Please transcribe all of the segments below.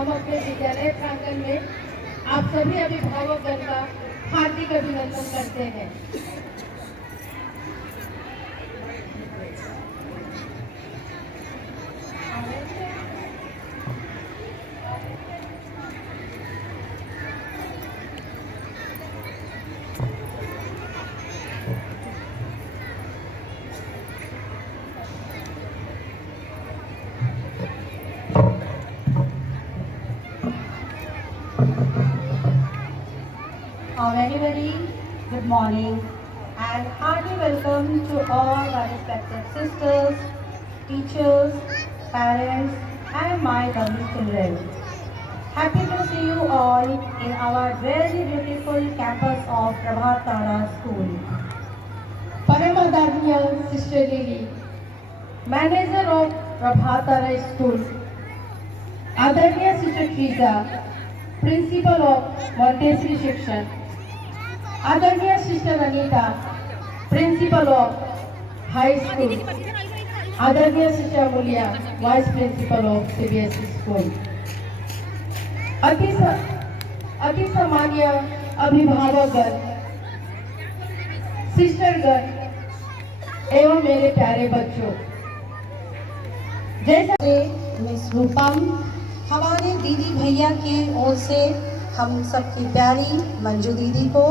हम अपने विद्यालय प्रांगण में आप सभी अभिभावकगण का हार्दिक अभिनंदन करते हैं। A very good morning and hearty welcome to all our respected sisters, teachers, parents and my lovely children. Happy to see you all in our very beautiful campus of Prabhat Tara School. Paramadaniya Sister Lily, Manager of Prabhat Tara School, Adaniya Sister Teresa, Principal of Montessori Section, Adaniya Sister Anita, Principal of High School, Adaniya Sister Amulia, Vice Principal of CBSE School. अति सामान्य अभिभावकगण, सिस्टरगण एवं मेरे प्यारे बच्चों, जैसा miss रूपम हमारे दीदी भैया की ओर से हम सबकी प्यारी मंजू दीदी को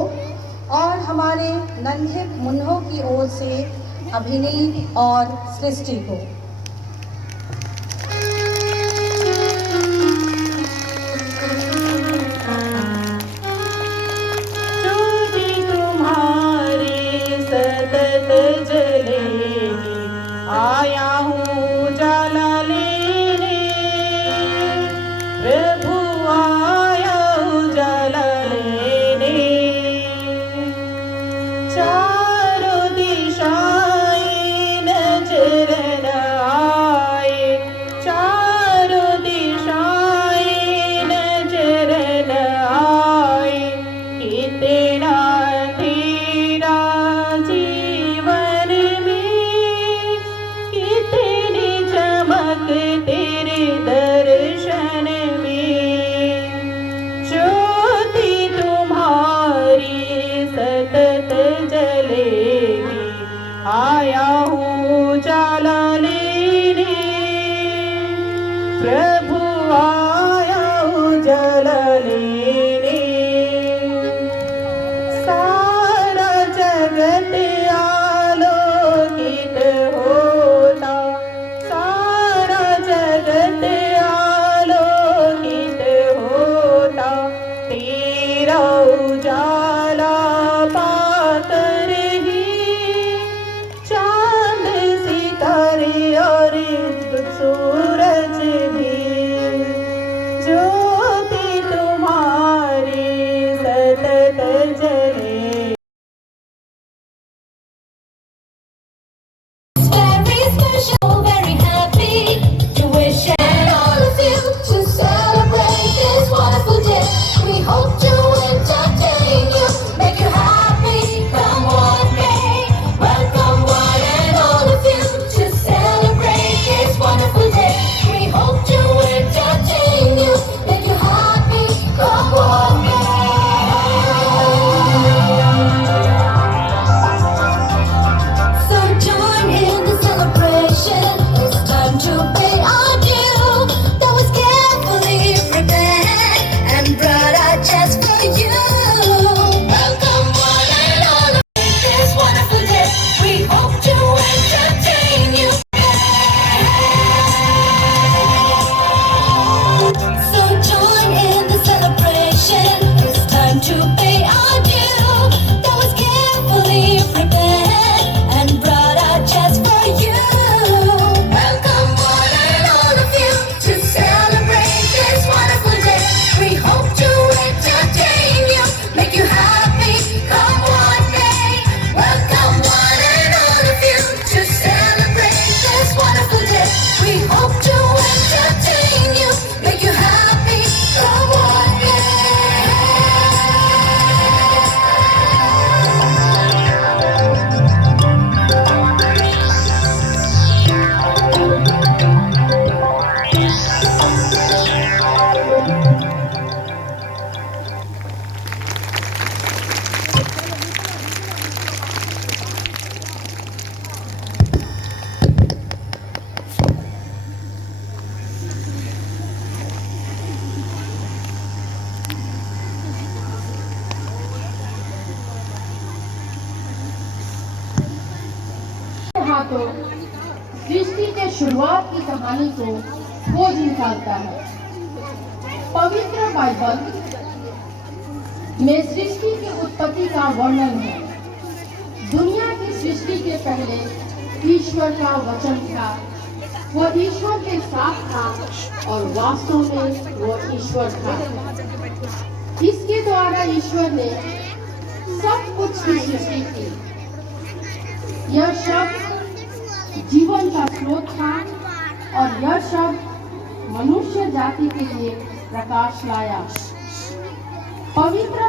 और हमारे नन्हे मुन्नों की ओर से अभिनीत और सृष्टि को। आया हूँ जाला लेने, प्रभु आया हूँ जाला लेने। चारों दिशाएं नजर न आए, चारों दिशाएं नजर न आए। कितना तेरा जीवन में, कितनी चमक तेरे दर्शन में। ज्योति तुम्हारी सतत जलेगी, आया हूँ जाला लेने, प्रभु आया हूँ जाला लेने। सारा जगत आलोकित होता, सारा जगत आलोकित होता। तेरा उजाला पाकर ही चांद सितारे और सूरज भी, ज्योति तुम्हारी सतत जले। Very special, very happy to wish all of you to celebrate this wonderful day. We hope to entertain you, make you happy, come one day. Welcome one and all of you to celebrate this wonderful day. We hope to entertain you, make you happy, come one day. So join in the celebration. सृष्टि के शुरुआत की कहानी को खोज निकालता है। पवित्र Bible में सृष्टि की उत्पत्ति का वर्णन है। दुनिया की सृष्टि के पहले ईश्वर का वचन था, वह ईश्वर के साथ था और वास्तव में वह ईश्वर था। इसके द्वारा ईश्वर ने सब कुछ की सृष्टि की। यह शब्द जीवन का स्रोत था और यह शब्द मनुष्य जाति के लिए प्रकाश लाया। पवित्र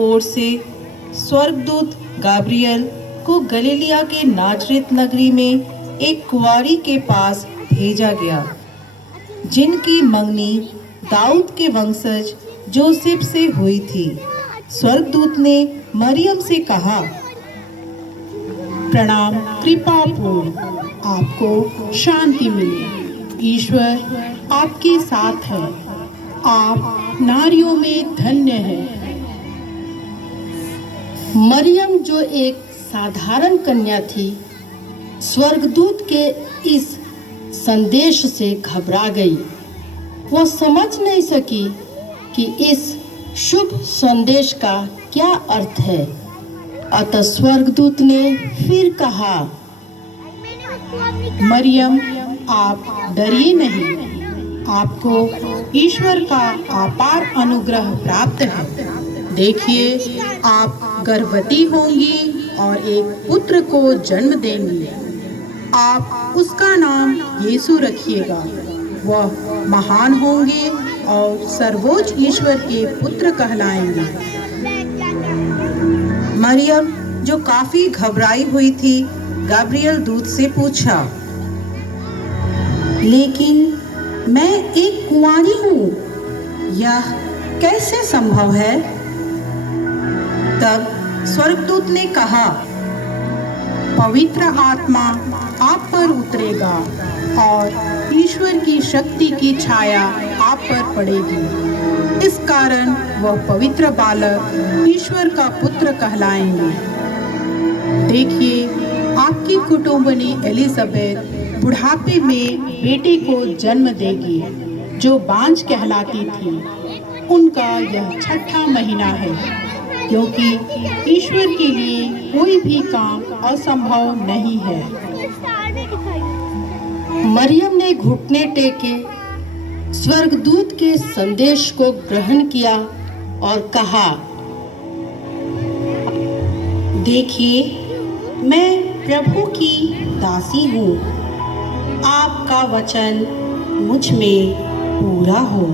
ओर से स्वर्गदूत गाब्रियल को गलीलिया के नाजरेत नगरी में एक कुंवारी के पास भेजा गया, जिनकी मंगनी दाऊद के वंशज जोसेफ से हुई थी। स्वर्गदूत ने मरियम से कहा, प्रणाम कृपापूर्ण, आपको शांति मिले, ईश्वर आपके साथ है, आप नारियों में धन्य हैं। मरियम जो एक साधारण कन्या थी, स्वर्गदूत के इस संदेश से घबरा गई। वह समझ नहीं सकी कि इस शुभ संदेश का क्या अर्थ है। अतः स्वर्गदूत ने फिर कहा, मरियम, आप डरिए नहीं, आपको ईश्वर का अपार अनुग्रह प्राप्त है। देखिए, आप गर्भवती होंगी और एक पुत्र को जन्म देंगी। आप उसका नाम यीशु रखिएगा। वह महान होंगे और सर्वोच्च ईश्वर के पुत्र कहलाएंगे। मरियम, जो काफी घबराई हुई थी, गाब्रियल दूत से पूछा, लेकिन मैं एक कुंवारी हूँ, यह कैसे संभव है? तब स्वर्गदूत ने कहा, पवित्र आत्मा आप पर उतरेगा और ईश्वर की शक्ति की छाया आप पर पड़ेगी। इस कारण वह पवित्र बालक ईश्वर का पुत्र कहलाएंगे। देखिए, आपकी कुटुंबनी एलिजाबेथ बुढ़ापे में बेटे को जन्म देगी, जो बांझ कहलाती थी। उनका यह 6वां महीना है, क्योंकि ईश्वर के लिए कोई भी काम असंभव नहीं है। मरियम ने घुटने टेके स्वर्गदूत के संदेश को ग्रहण किया और कहा, देखिए, मैं प्रभु की दासी हूँ, आपका वचन मुझ में पूरा हो।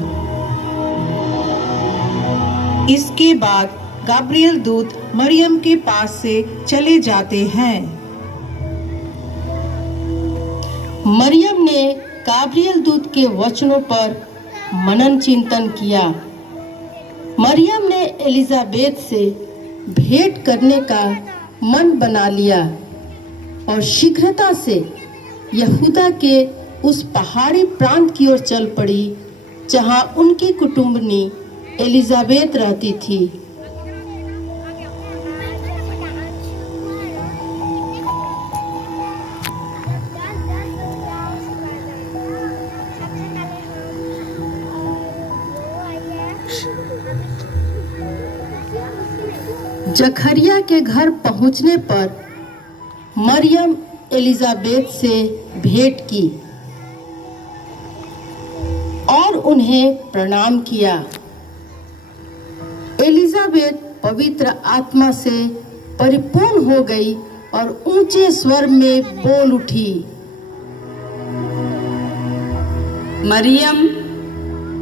इसके बाद गाब्रियल दूत मरियम के पास से चले जाते हैं। मरियम ने गाब्रियल दूत के वचनों पर मनन चिंतन किया। मरियम ने एलिजाबेथ से भेंट करने का मन बना लिया और शीघ्रता से यहूदा के उस पहाड़ी प्रांत की ओर चल पड़ी, जहां उनकी कुटुंबनी एलिजाबेथ रहती थी। जखरिया के घर पहुंचने पर मरियम एलिजाबेथ से भेंट की। और उन्हें प्रणाम किया। एलिजाबेथ पवित्र आत्मा से परिपूर्ण हो गई और ऊंचे स्वर में बोल उठी, मरियम,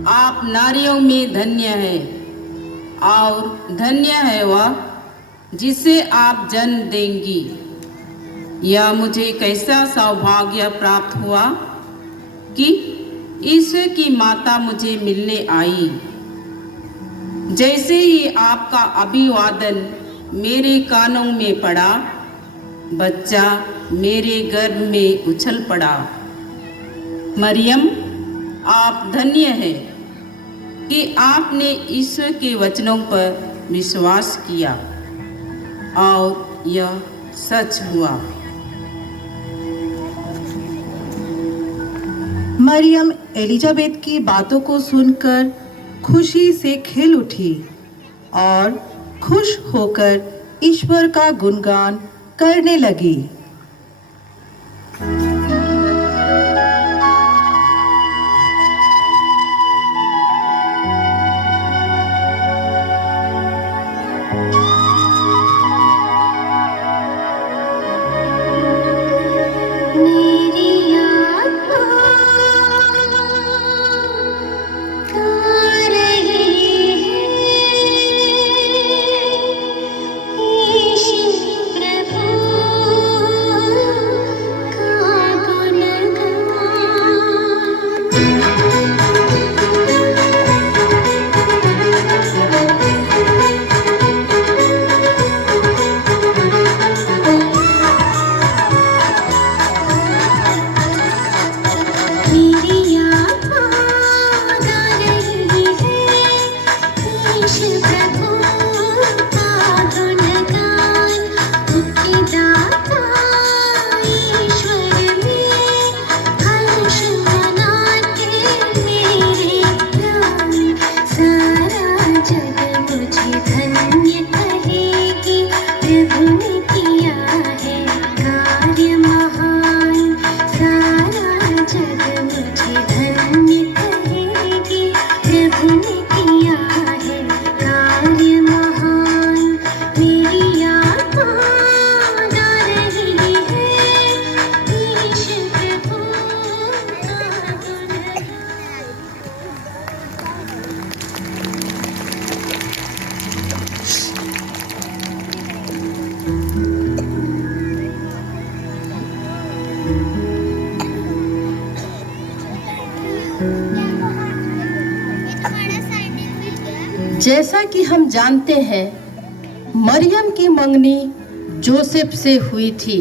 आप नारियों में धन्य है और धन्य है वह जिसे आप जन्म देंगी। यह मुझे कैसा सौभाग्य प्राप्त हुआ कि ईश्वर की माता मुझे मिलने आई। जैसे ही आपका अभिवादन मेरे कानों में पड़ा, बच्चा मेरे गर्भ में उछल पड़ा। मरियम, आप धन्य हैं कि आपने ईश्वर के वचनों पर विश्वास किया और यह सच हुआ। मरियम एलिजाबेथ की बातों को सुनकर खुशी से खिल उठी और खुश होकर ईश्वर का गुणगान करने लगी। जैसा कि हम जानते हैं, मरियम की मंगनी जोसेफ से हुई थी।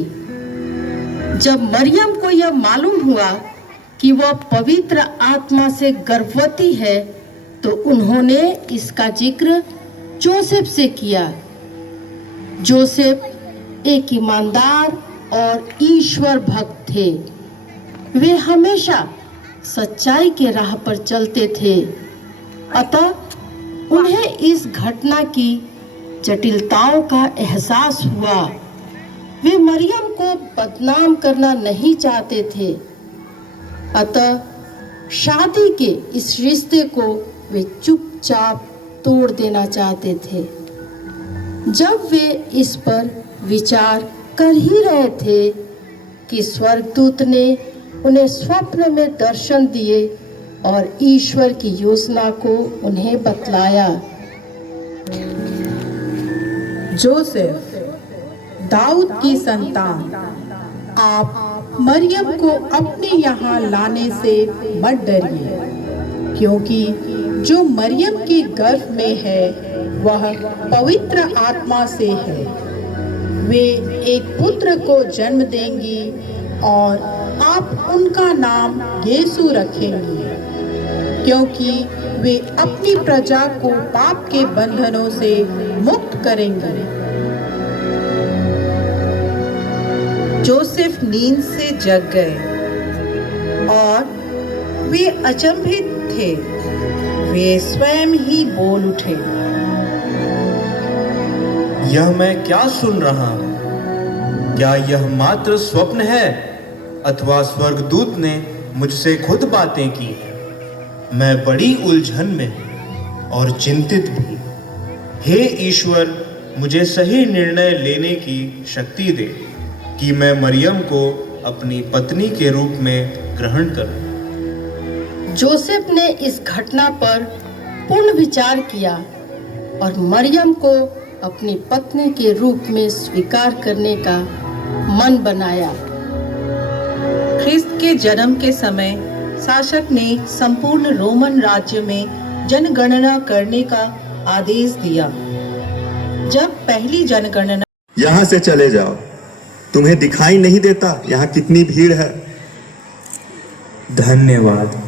जब मरियम को यह मालूम हुआ कि वह पवित्र आत्मा से गर्भवती है, तो उन्होंने इसका जिक्र जोसेफ से किया। जोसेफ एक ईमानदार और ईश्वर भक्त थे। वे हमेशा सच्चाई के राह पर चलते थे। अतः उन्हें इस घटना की जटिलताओं का एहसास हुआ। वे मरियम को बदनाम करना नहीं चाहते थे। अतः शादी के इस रिश्ते को वे चुपचाप तोड़ देना चाहते थे। जब वे इस पर विचार कर ही रहे थे कि स्वर्गदूत ने उन्हें स्वप्न में दर्शन दिए और ईश्वर की योजना को उन्हें बतलाया। जोसेफ, दाऊद की संतान, आप मरियम को अपने यहाँ लाने से मत डरिए, क्योंकि जो मरियम के गर्भ में है वह पवित्र आत्मा से है। वे एक पुत्र को जन्म देंगी और आप उनका नाम यीशु रखेंगी, क्योंकि वे अपनी प्रजा को पाप के बंधनों से मुक्त करेंगे। जोसेफ नींद से जग गए और वे अचंभित थे। वे स्वयं ही बोल उठे, यह मैं क्या सुन रहा हूँ? क्या यह मात्र स्वप्न है अथवा स्वर्गदूत ने मुझसे खुद बातें की? मैं बड़ी उलझन में हूं और चिंतित भी। हे ईश्वर, मुझे सही निर्णय लेने की शक्ति दे कि मैं मरियम को अपनी पत्नी के रूप में ग्रहण करूं। जोसेफ ने इस घटना पर पूर्ण विचार किया और मरियम को अपनी पत्नी के रूप में स्वीकार करने का मन बनाया। ख्रिस्त के जन्म के समय शासक ने संपूर्ण रोमन राज्य में जनगणना करने का आदेश दिया। जब पहली जनगणना यहाँ से चले जाओ, तुम्हें दिखाई नहीं देता यहाँ कितनी भीड़ है? धन्यवाद।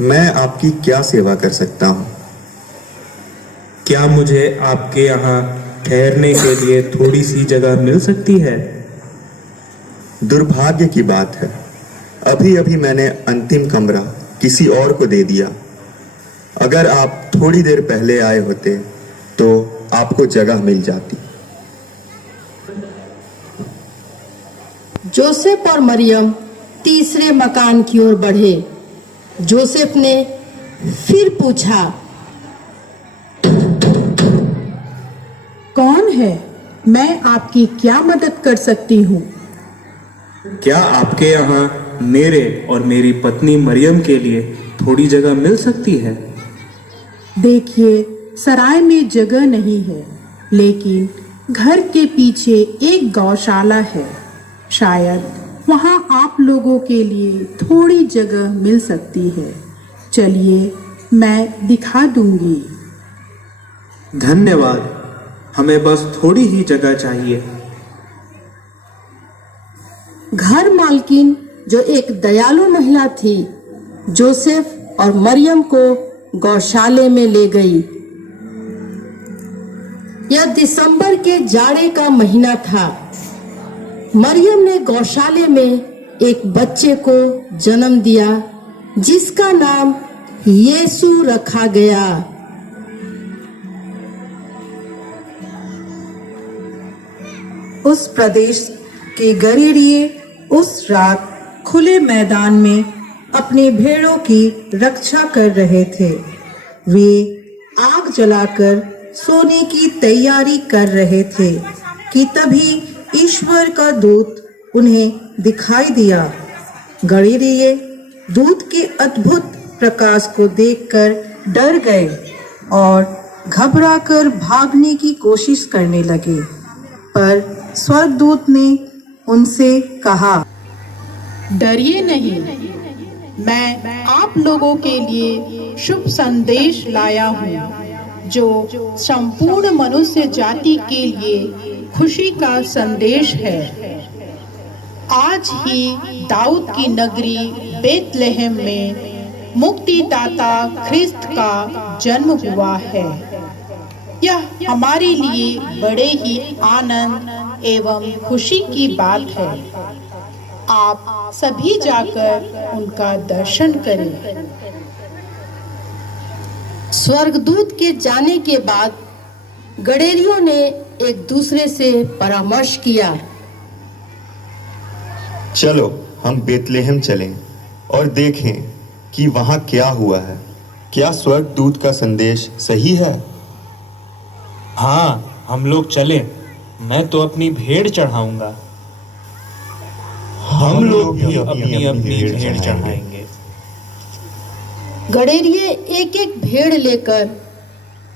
मैं आपकी क्या सेवा कर सकता हूँ? क्या मुझे आपके यहाँ ठहरने के लिए थोड़ी सी जगह मिल सकती है? दुर्भाग्य की बात है, अभी अभी मैंने अंतिम कमरा किसी और को दे दिया। अगर आप थोड़ी देर पहले आए होते तो आपको जगह मिल जाती। जोसेफ और मरियम तीसरे मकान की ओर बढ़े। जोसेफ ने फिर पूछा, कौन है? मैं आपकी क्या मदद कर सकती हूँ? क्या आपके यहाँ मेरे और मेरी पत्नी मरियम के लिए थोड़ी जगह मिल सकती है? देखिए, सराय में जगह नहीं है, लेकिन घर के पीछे एक गौशाला है। शायद वहाँ आप लोगों के लिए थोड़ी जगह मिल सकती है। चलिए, मैं दिखा दूंगी। धन्यवाद, हमें बस थोड़ी ही जगह चाहिए। घर मालकिन, जो एक दयालु महिला थी, जोसेफ और मरियम को गौशाले में ले गई। यह दिसंबर के जाड़े का महीना था। मरियम ने गौशाले में एक बच्चे को जन्म दिया जिसका नाम यीशु रखा गया। उस प्रदेश के गरीरिये उस रात खुले मैदान में अपने भेड़ों की रक्षा कर रहे थे। वे आग जलाकर सोने की तैयारी कर रहे थे कि तभी ईश्वर का दूत उन्हें दिखाई दिया। गरीरिये दूत के अद्भुत प्रकाश को देखकर डर गए और घबराकर भागने की कोशिश करने लगे। पर स्वर्गदूत ने उनसे कहा, डरिए नहीं, मैं आप लोगों के लिए शुभ संदेश लाया हूँ जो संपूर्ण मनुष्य जाति के लिए खुशी का संदेश है। आज ही दाऊद की नगरी बेतलेहम में मुक्तिदाता ख्रिस्त का जन्म हुआ है। यह हमारे लिए बड़े ही आनंद एवं खुशी की बात है। आप सभी जाकर उनका दर्शन करें। स्वर्गदूत के जाने के बाद गडेरियों ने एक दूसरे से परामर्श किया। चलो हम बेतलेहम चलें और देखें कि वहाँ क्या हुआ है। क्या स्वर्गदूत का संदेश सही है? हाँ, हम लोग चलें। मैं तो अपनी भेड़ चढ़ाऊंगा। हम लोग भी अपनी अपनी भेड़ चढ़ाएंगे। गडेरिये एक एक भेड़ लेकर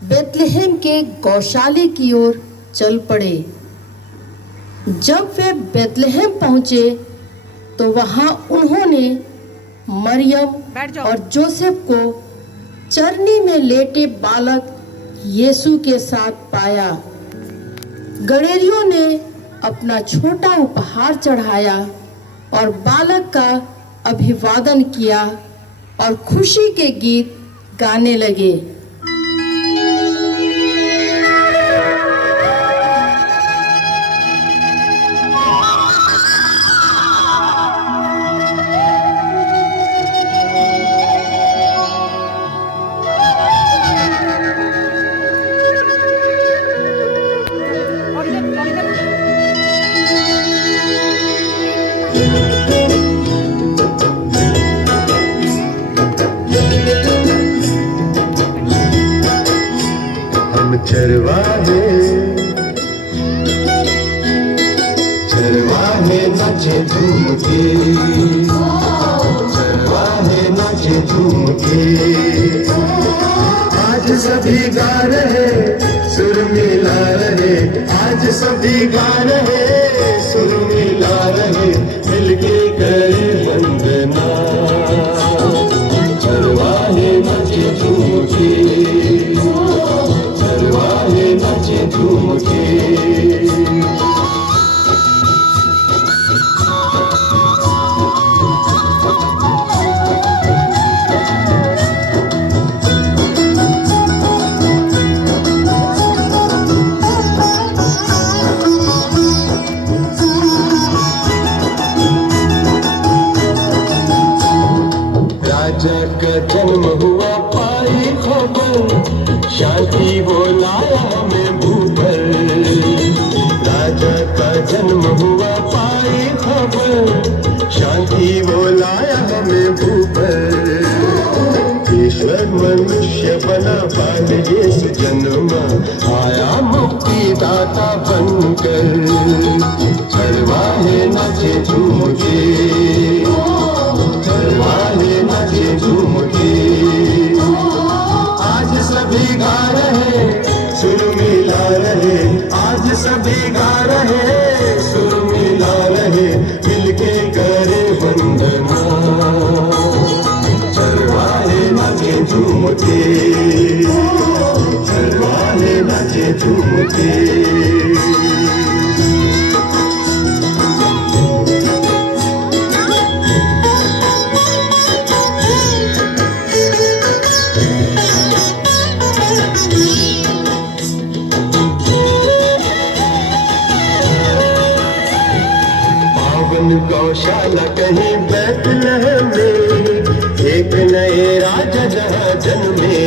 बेतलेहम के गौशाले की ओर चल पड़े। जब वे बेतलेहम पहुंचे तो वहां उन्होंने मरियम और जोसेफ को चरनी में लेटे बालक यीशु के साथ पाया। गडेरियों ने अपना छोटा उपहार चढ़ाया और बालक का अभिवादन किया और खुशी के गीत गाने लगे। चरवाहे नाचे झूम के, चरवाहे नाचे झूम के। आज सभी गा रहे सुर मिला रहे, आज सभी गा रहे सुर मिला रहे, मिलके करे वंदना। चरवाहे नाचे झूम के, चरवाहे नाचे झूम के। राजा का जन्म हुआ पाई खबर, शांति वो लाया हमें भूपर। राजा का जन्म हुआ पाई खबर, शांति वो लाया हमें भूपर। ईश्वर मनुष्य बना बाद यीशु जन्मा, आया मुक्ति दाता बनकर। चरवाहे नाचे झूम के, चरवाहे नाचे झूम के। आज सभी गा रहे सुर मिला रहे, आज सभी गा रहे सुर मिला रहे, मिलके करे वंदना। चरवाहे नाचे झूम के, चरवाहे नाचे झूम के। गौशाला कहीं बैतलहम में, एक नए राजा जहाँ जन्मे।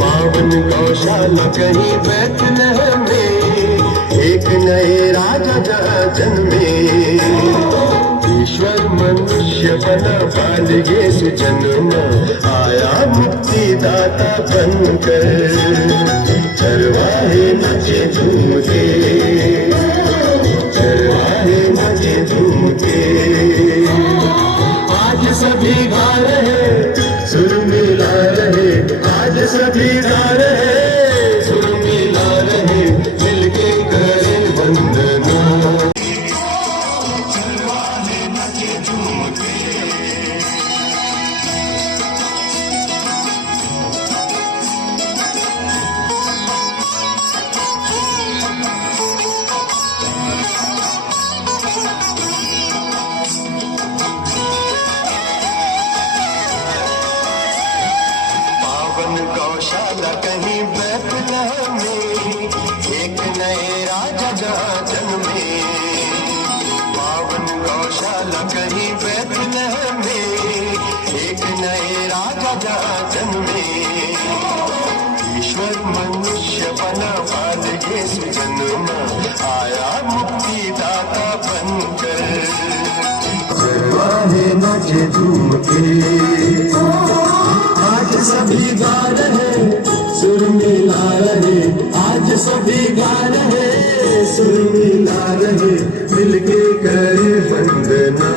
पावन गौशाला कहीं बैतलहम में, एक नए राजा जहाँ जन्मे। ईश्वर मनुष्य बना बाल यीशु जन्मा, आया मुक्ति दाता बनकर। चरवाहे नाचे झूम के, चरवाहे नाचे झूम के। आज सभी गा रहे सुर मिला रहे, आज सभी गा रहे सुर मिला रहे, मिलके करे वंदना। चरवाहे नाचे झूम के, गौशाला कहीं बैतलहम में, एक नए राजा जहाँ जन्मे। पावन गौशाला कहीं बैतलहम में, एक नए राजा जहाँ जन्मे। ईश्वर मनुष्य बना बाल यीशु जन्मा, आया मुक्ति दाता बनकर। चरवाहे नाचे झूम के, आज सभी गा रहे सुर मिला रहे, आज सभी गा रहे सुर मिला रहे, मिलके करे वंदना।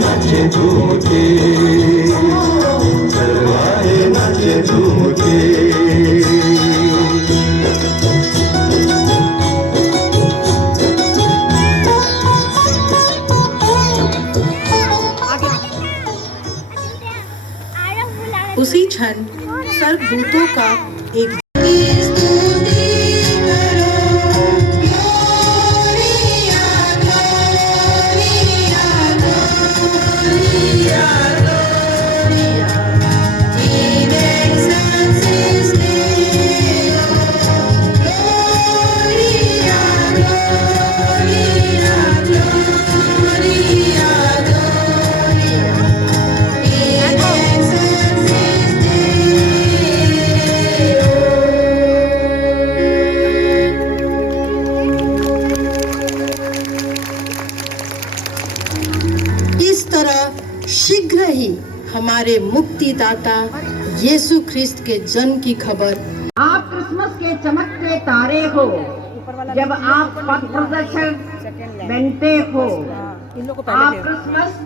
नाचे झूम के, चरवाहे नाचे झूम के। उसी क्षण स्वर्गदूतों का एक शीघ्र ही हमारे मुक्तिदाता यीशु ख्रिस्त के जन्म की खबर। आप क्रिसमस के चमकते तारे हो जब आप पथ प्रदर्शक बनते हो। आप क्रिसमस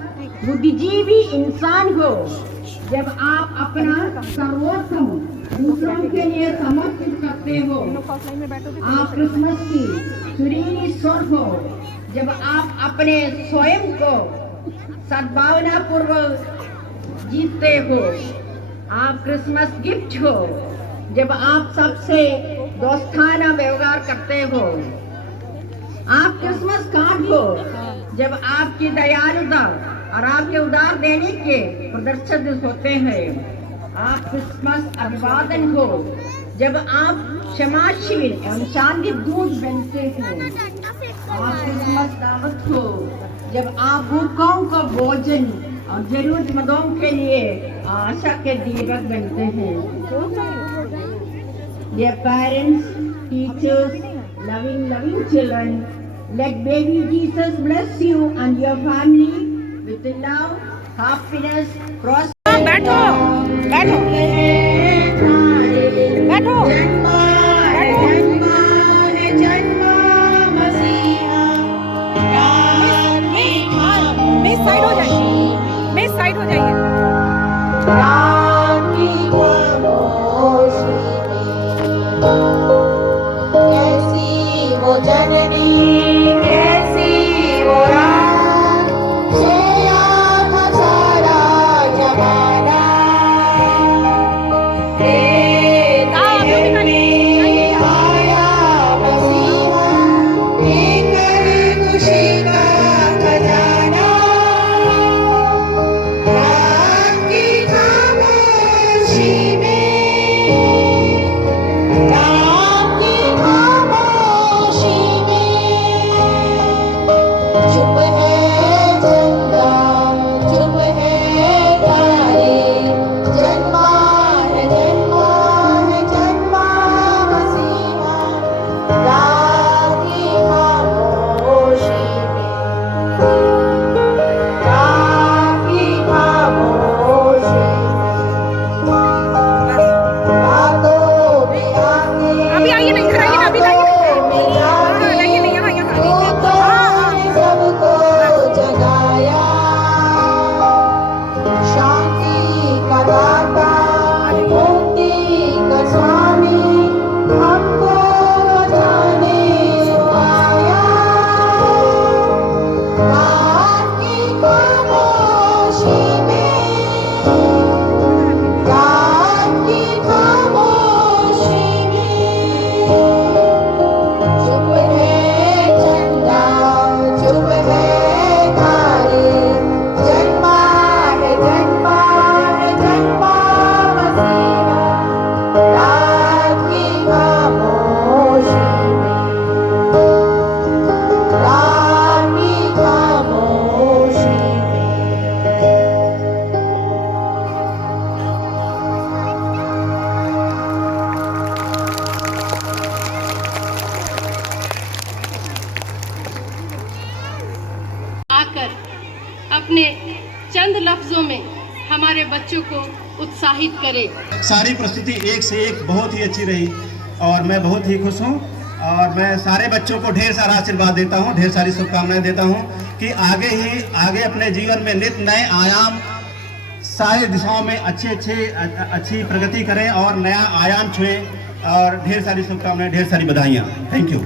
बुद्धिजीवी इंसान हो जब आप अपना सर्वोत्तम दूसरों के लिए समर्पित करते हो। आप क्रिसमस की सुरीली स्वर हो जब आप अपने स्वयं को सद्भावना पूर्वक जीतते हो। आप क्रिसमस गिफ्ट हो जब आप सबसे दोस्ताना व्यवहार करते हो। आप क्रिसमस कार्ड हो जब आपकी दयालुता और आपके उदार देने के प्रदर्शित होते हैं। आप क्रिसमस अभिवादन हो जब आप क्षमाशील और शांति दूत बनते हो। आप क्रिसमस दावत हो जब आप भूखों को भोजन और जरूरतमंदों के लिए आशा के दीपक बनते हैं। Dear parents, teachers, loving children, let baby Jesus bless you and your family with love, happiness, prosperity. बैठो, बैठो, बैठो, साइड हो जाइए, मैं साइड हो जाइए। कैसी वो जननी, कैसी वो रात, सोया था सारा जमाना। आया मसीहा, लेकर खुशी का खजाना। रात की खामोशी में, रात की खामोशी में, चुप है चंदा, चुप है तारे, जन्मा है मसीहा। रात की खामोशी में, रात की खामोशी में, बातों में आके, अभी आइए ना, इधर आइए ना, अभी लाइए ना। हाँ, लाइए ना, यहाँ, यहाँ। सबको जगाया। शांति का दाता, मुक्ति का स्वामी, हमको बचाने आया। रात की खामोशी में, रात की खामोशी में, चुप है चंदा, चुप है तारे, जन्मा है मसीहा। रात की खामोशी में, रात की खामोशी में। आकर अपने चंद लफ्जों में हमारे बच्चों को उत्साहित करें। सारी प्रस्तुति एक से एक बहुत ही अच्छी रही और मैं बहुत ही खुश हूँ और मैं सारे बच्चों को ढेर सारा आशीर्वाद देता हूँ, ढेर सारी शुभकामनाएं देता हूँ कि आगे अपने जीवन में नित नए आयाम सारी दिशाओं में अच्छी प्रगति करें और नया आयाम छुएं और ढेर सारी शुभकामनाएं, ढेर सारी बधाइयाँ। Thank you.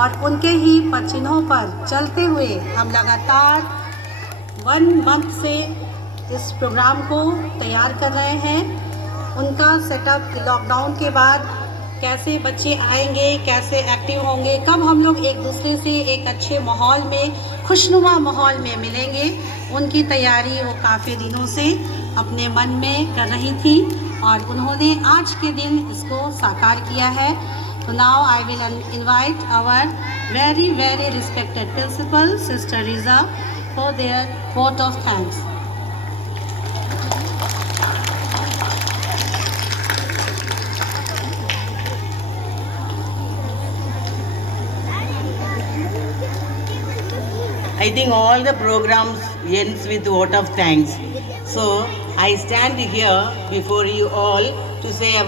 और उनके ही पदचिन्हों पर चलते हुए हम लगातार 1 मंथ से इस प्रोग्राम को तैयार कर रहे हैं। उनका सेटअप लॉकडाउन के बाद कैसे बच्चे आएंगे, कैसे एक्टिव होंगे, कब हम लोग एक दूसरे से एक अच्छे माहौल में, खुशनुमा माहौल में मिलेंगे, उनकी तैयारी वो काफ़ी दिनों से अपने मन में कर रही थी और उन्होंने आज के दिन इसको साकार किया है। तो now I will invite our very very respected principal sister Reeja for their vote of thanks. I think all the programs ends with vote of thanks. So I stand here before you all to say a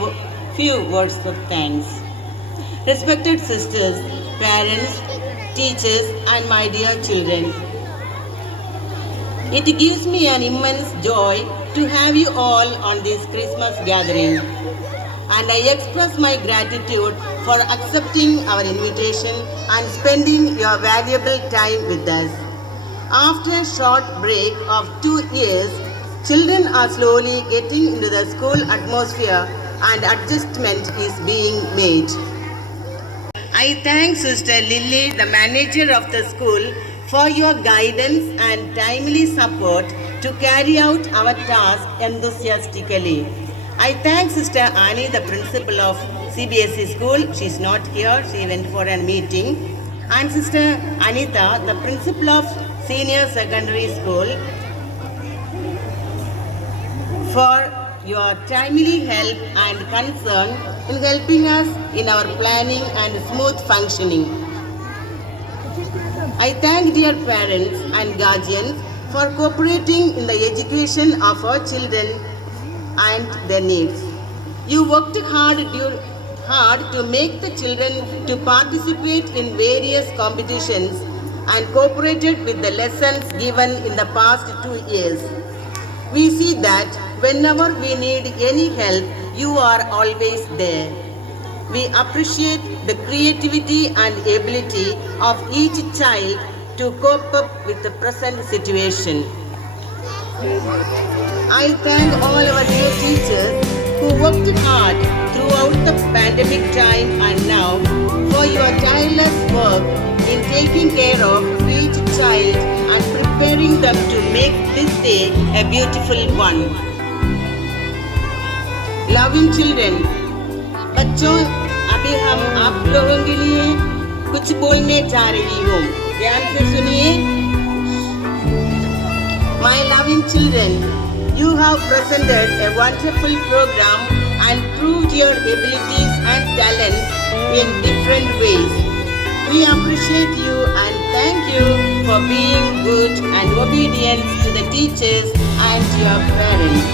few words of thanks. Respected sisters, parents, teachers and my dear children. It gives me an immense joy to have you all on this Christmas gathering. And I express my gratitude for accepting our invitation and spending your valuable time with us. After a short break of 2 years, children are slowly getting into the school atmosphere and adjustment is being made. I thank Sister Lily, the manager of the school, for your guidance and timely support to carry out our task enthusiastically. I thank Sister Annie, the principal of CBSE school. She's not here, she went for a meeting. And Sister Anita, the principal of Senior Secondary School, for your timely help and concern in helping us in our planning and smooth functioning. I thank dear parents and guardians for cooperating in the education of our children and their needs. You worked hard to make the children to participate in various competitions and cooperated with the lessons given in the past 2 years. We see that whenever we need any help, you are always there. We appreciate the creativity and ability of each child to cope up with the present situation. I thank all our dear teachers who worked hard throughout the pandemic time and now for your tireless work in taking care of each child and preparing them to make this day a beautiful one. Loving children, बच्चों, अभी हम आप लोगों के लिए कुछ बोलने जा रही हूँ, ध्यान से सुनिए। My loving children, you have presented a wonderful program and proved your abilities and talents in different ways. We appreciate you and thank you for being good and obedient to the teachers and your parents.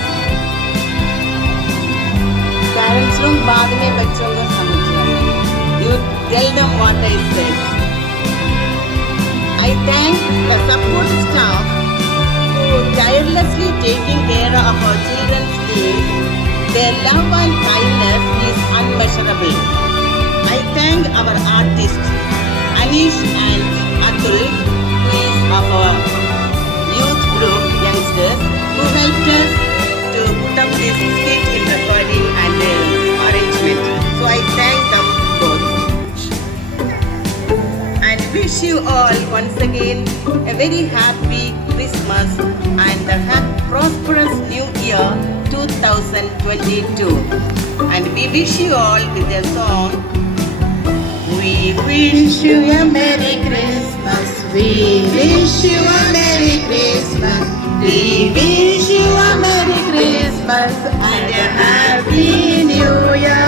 Parents लोग बाद में बच्चों को समझ जाएंगे. You tell them what I said. I thank the support staff who tirelessly taking care of our children's needs. Their love and kindness is unmeasurable. I thank our artists, Anish and Atul, who is of our youth group youngsters, who helped us to put up this skit in recording and arrangement. So I thank them both. And wish you all once again a very happy Christmas and a prosperous New Year 2022. And we wish you all with a song. We wish you a Merry Christmas. We wish you a Merry Christmas. We wish you a Merry Christmas and a Happy New Year.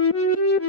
Thank you.